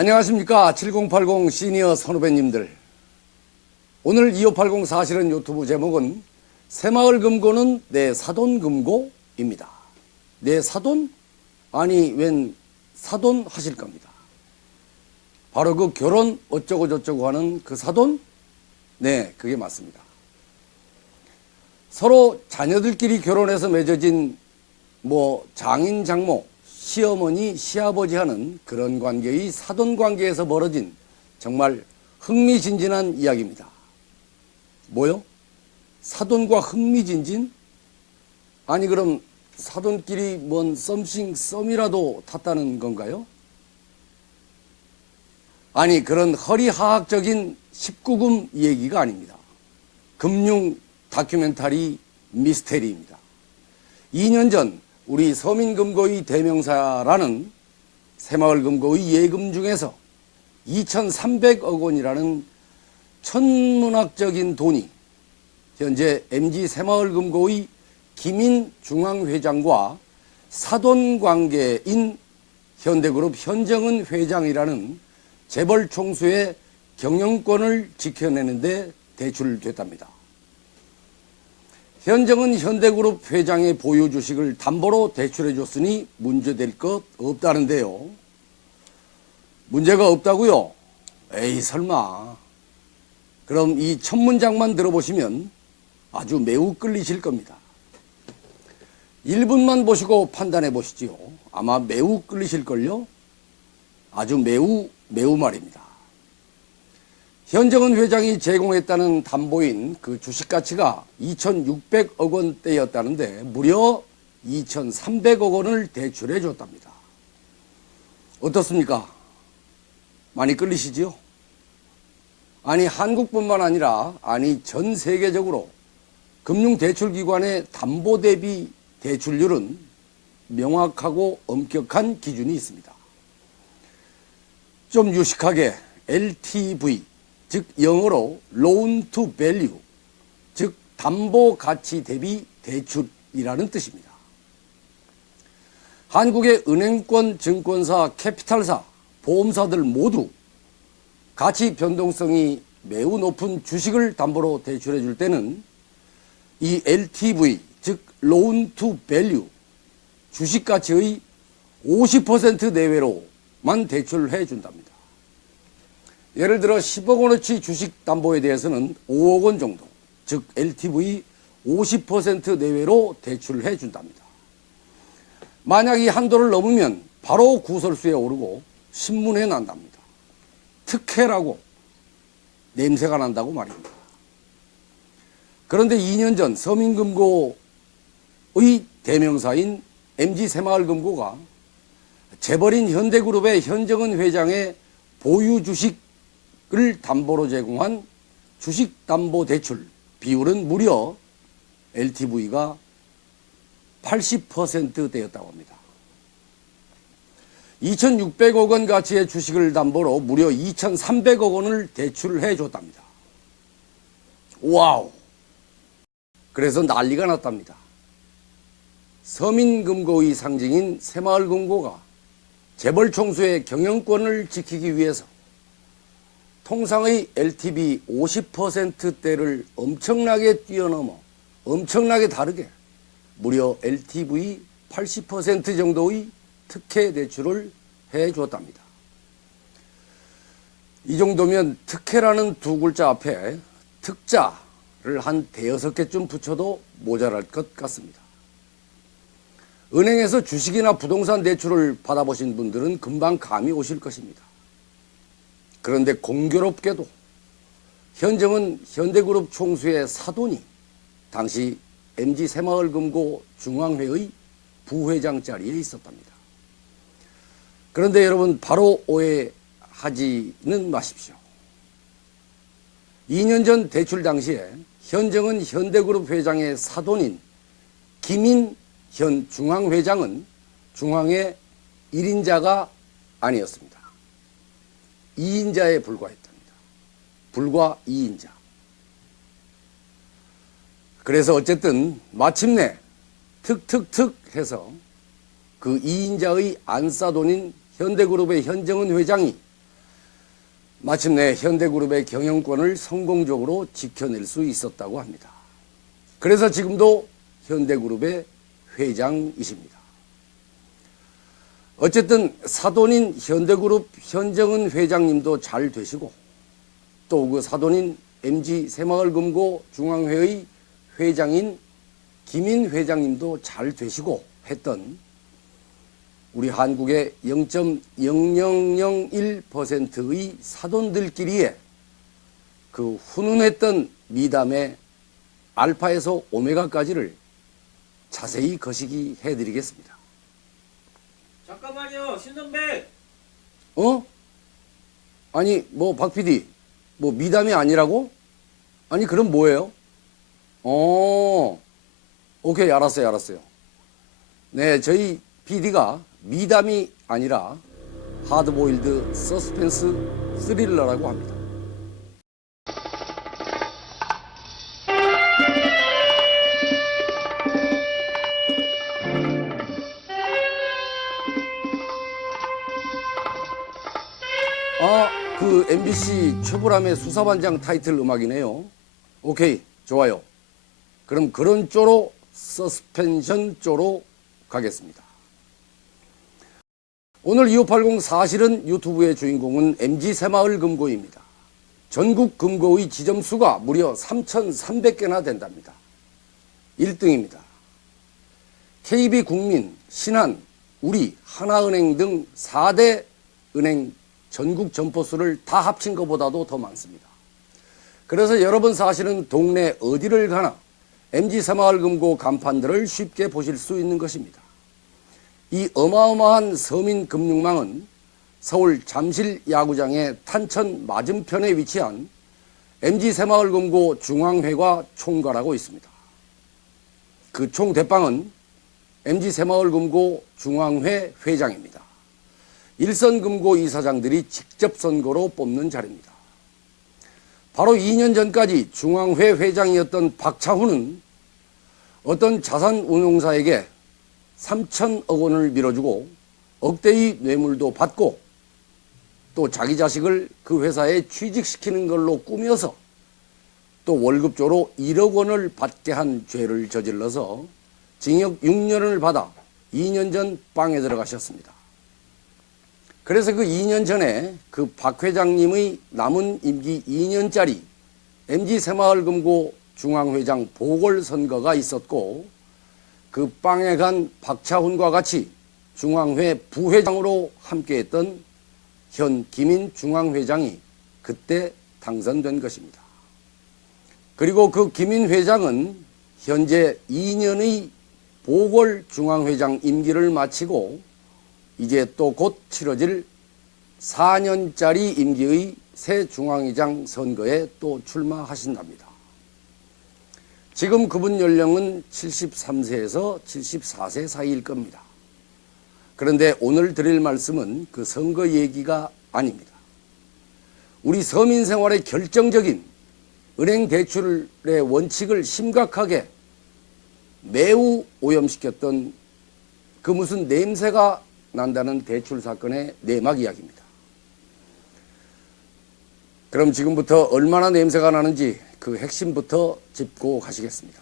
안녕하십니까. 7080 시니어 선후배님들. 오늘 2580 사실은 유튜브 제목은 새마을 금고는 내 사돈 금고입니다. 내 사돈? 아니 웬 사돈 하실 겁니다. 바로 그 결혼 어쩌고 저쩌고 하는 그 사돈? 네, 그게 맞습니다. 서로 자녀들끼리 결혼해서 맺어진 장인 장모, 시어머니, 시아버지 하는 그런 관계의 사돈 관계에서 벌어진 정말 흥미진진한 이야기입니다. 뭐요? 사돈과 흥미진진? 아니 그럼 사돈끼리 뭔 썸이라도 탔다는 건가요? 아니 그런 허리하학적인 19금 얘기가 아닙니다. 금융 다큐멘터리 미스테리입니다. 2년 전 우리 서민금고의 대명사라는 새마을금고의 예금 중에서 2,300억 원이라는 천문학적인 돈이 현재 MG 새마을금고의 김인 중앙회장과 사돈관계인 현대그룹 현정은 회장이라는 재벌 총수의 경영권을 지켜내는데 대출됐답니다. 현정은 현대그룹 회장의 보유 주식을 담보로 대출해 줬으니 문제될 것 없다는데요. 문제가 없다고요? 에이 설마. 그럼 이 첫 문장만 들어보시면 아주 매우 끌리실 겁니다. 1분만 보시고 판단해 보시지요. 아마 매우 끌리실걸요? 아주 매우 말입니다. 현정은 회장이 제공했다는 담보인 그 주식 가치가 2,600억 원대였다는데 무려 2,300억 원을 대출해 줬답니다. 어떻습니까? 많이 끌리시지요? 아니 한국뿐만 아니라 전 세계적으로 금융대출기관의 담보 대비 대출률은 명확하고 엄격한 기준이 있습니다. 좀 유식하게 LTV, 즉 영어로 Loan to Value, 즉 담보 가치 대비 대출이라는 뜻입니다. 한국의 은행권, 증권사, 캐피탈사, 보험사들 모두 가치 변동성이 매우 높은 주식을 담보로 대출해 줄 때는 이 LTV, 즉 Loan to Value, 주식 가치의 50% 내외로만 대출해 준답니다. 예를 들어 10억 원어치 주식 담보에 대해서는 5억 원 정도, 즉 LTV 50% 내외로 대출해 준답니다. 만약 이 한도를 넘으면 바로 구설수에 오르고 신문에 난답니다. 특혜라고 냄새가 난다고 말입니다. 그런데 2년 전 서민금고의 대명사인 MG 새마을금고가 재벌인 현대그룹의 현정은 회장의 보유 주식을 담보로 제공한 주식담보대출 비율은 무려 LTV가 80%대였다고 합니다. 2,600억 원 가치의 주식을 담보로 무려 2,300억 원을 대출해 줬답니다. 와우! 그래서 난리가 났답니다. 서민금고의 상징인 새마을금고가 재벌 총수의 경영권을 지키기 위해서 통상의 LTV 50%대를 엄청나게 뛰어넘어 엄청나게 다르게 무려 LTV 80% 정도의 특혜 대출을 해 주었답니다. 이 정도면 특혜라는 두 글자 앞에 특자를 한 대여섯 개쯤 붙여도 모자랄 것 같습니다. 은행에서 주식이나 부동산 대출을 받아보신 분들은 금방 감이 오실 것입니다. 그런데 공교롭게도 현정은 현대그룹 총수의 사돈이 당시 MG 새마을금고 중앙회의 부회장 자리에 있었답니다. 그런데 여러분 바로 오해하지는 마십시오. 2년 전 대출 당시에 현정은 현대그룹 회장의 사돈인 김인 현 중앙회장은 중앙의 1인자가 아니었습니다. 2인자에 불과했답니다. 불과 2인자. 그래서 어쨌든 마침내 툭툭툭 해서 그 2인자의 안사돈인 현대그룹의 현정은 회장이 마침내 현대그룹의 경영권을 성공적으로 지켜낼 수 있었다고 합니다. 그래서 지금도 현대그룹의 회장이십니다. 어쨌든 사돈인 현대그룹 현정은 회장님도 잘 되시고 또 그 사돈인 MG 새마을금고 중앙회의 회장인 김인 회장님도 잘 되시고 했던 우리 한국의 0.0001%의 사돈들끼리의 그 훈훈했던 미담의 알파에서 오메가까지를 자세히 거시기 해드리겠습니다. 잠깐만요, 신선배. 아니 뭐 박 PD 뭐 미담이 아니라고? 아니 그럼 뭐예요? 오케이 알았어요. 네, 저희 PD가 미담이 아니라 하드보일드 서스펜스 스릴러라고 합니다. 그 MBC 최불암의 수사반장 타이틀 음악이네요. 오케이, 좋아요. 그럼 그런 쪽으로 서스펜션 쪽으로 가겠습니다. 오늘 2580 사실은 유튜브의 주인공은 MG 새마을금고입니다. 전국 금고의 지점수가 무려 3,300개나 된답니다. 1등입니다. KB국민, 신한, 우리, 하나은행 등 4대 은행 전국 점포수를 다 합친 것보다도 더 많습니다. 그래서 여러분 사실은 동네 어디를 가나 MG 새마을금고 간판들을 쉽게 보실 수 있는 것입니다. 이 어마어마한 서민금융망은 서울 잠실 야구장의 탄천 맞은편에 위치한 MG 새마을금고 중앙회가 총괄하고 있습니다. 그 총대빵은 MG 새마을금고 중앙회 회장입니다. 일선금고 이사장들이 직접 선거로 뽑는 자리입니다. 바로 2년 전까지 중앙회 회장이었던 박차훈은 어떤 자산운용사에게 3천억 원을 밀어주고 억대의 뇌물도 받고 또 자기 자식을 그 회사에 취직시키는 걸로 꾸며서 또 월급조로 1억 원을 받게 한 죄를 저질러서 징역 6년을 받아 2년 전 빵에 들어가셨습니다. 그래서 그 2년 전에 그 박 회장님의 남은 임기 2년짜리 MG 새마을금고 중앙회장 보궐선거가 있었고 그 빵에 간 박차훈과 같이 중앙회 부회장으로 함께했던 현 김인 중앙회장이 그때 당선된 것입니다. 그리고 그 김인 회장은 현재 2년의 보궐중앙회장 임기를 마치고 이제 또 곧 치러질 4년짜리 임기의 새 중앙회장 선거에 또 출마하신답니다. 지금 그분 연령은 73세에서 74세 사이일 겁니다. 그런데 오늘 드릴 말씀은 그 선거 얘기가 아닙니다. 우리 서민 생활의 결정적인 은행 대출의 원칙을 심각하게 매우 오염시켰던 그 무슨 냄새가 난다는 대출 사건의 내막 이야기입니다. 그럼 지금부터 얼마나 냄새가 나는지 그 핵심부터 짚고 가시겠습니다.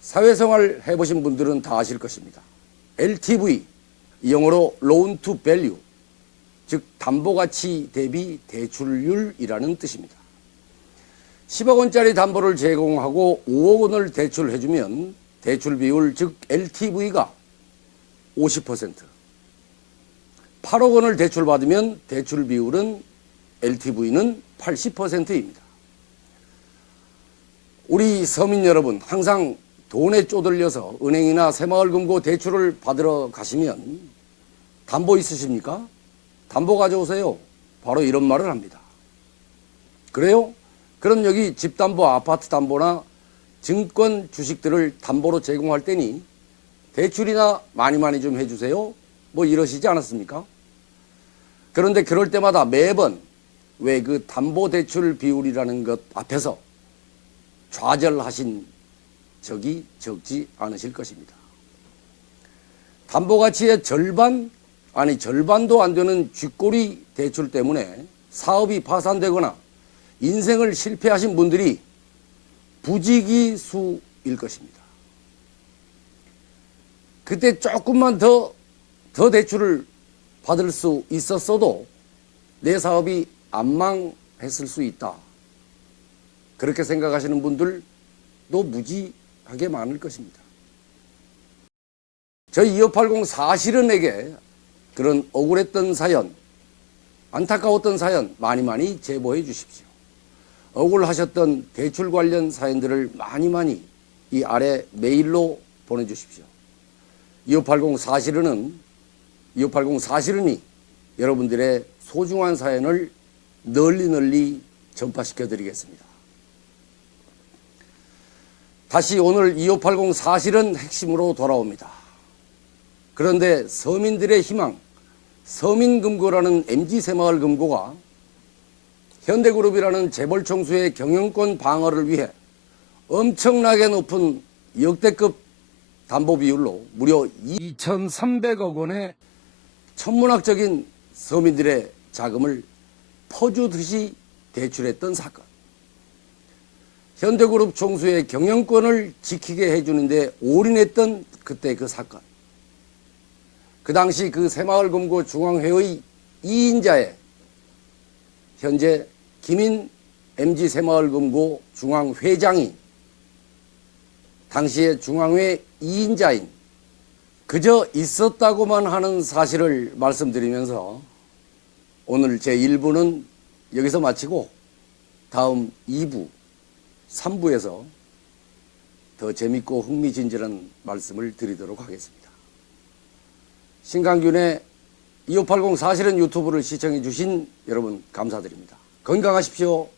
사회생활 해보신 분들은 다 아실 것입니다. LTV, 영어로 Loan to Value, 즉 담보가치 대비 대출률이라는 뜻입니다. 10억 원짜리 담보를 제공하고 5억 원을 대출해주면 대출 비율 즉 LTV가 50%, 8억 원을 대출받으면 대출 비율은 LTV는 80%입니다. 우리 서민 여러분 항상 돈에 쪼들려서 은행이나 새마을금고 대출을 받으러 가시면 담보 있으십니까? 담보 가져오세요. 바로 이런 말을 합니다. 그래요? 그럼 여기 집담보, 아파트 담보나 증권, 주식들을 담보로 제공할 때니 대출이나 많이 좀 해주세요. 뭐 이러시지 않았습니까? 그런데 그럴 때마다 매번 왜 그 담보대출 비율이라는 것 앞에서 좌절하신 적이 적지 않으실 것입니다. 담보가치의 절반, 아니 절반도 안 되는 쥐꼬리 대출 때문에 사업이 파산되거나 인생을 실패하신 분들이 부지기수일 것입니다. 그때 조금만 더 대출을 받을 수 있었어도 내 사업이 안 망했을 수 있다. 그렇게 생각하시는 분들도 무지하게 많을 것입니다. 저희 2580 사실은에게 그런 억울했던 사연, 안타까웠던 사연 많이 제보해 주십시오. 억울하셨던 대출 관련 사연들을 많이 이 아래 메일로 보내주십시오. 2580 사실은이 여러분들의 소중한 사연을 널리 전파시켜 드리겠습니다. 다시 오늘 2580 사실은 핵심으로 돌아옵니다. 그런데 서민들의 희망, 서민금고라는 MG새마을금고가 현대그룹이라는 재벌총수의 경영권 방어를 위해 엄청나게 높은 역대급 담보비율로 무려 2,300억 원의 천문학적인 서민들의 자금을 퍼주듯이 대출했던 사건. 현대그룹 총수의 경영권을 지키게 해주는 데 올인했던 그때 그 사건. 그 당시 그 새마을금고 중앙회의 2인자에 현재 김인 MG새마을금고 중앙회장이 당시에 중앙회 2인자인 그저 있었다고만 하는 사실을 말씀드리면서 오늘 제 1부는 여기서 마치고 다음 2부, 3부에서 더 재밌고 흥미진진한 말씀을 드리도록 하겠습니다. 신강균의 2580 사실은 유튜브를 시청해 주신 여러분 감사드립니다. 건강하십시오.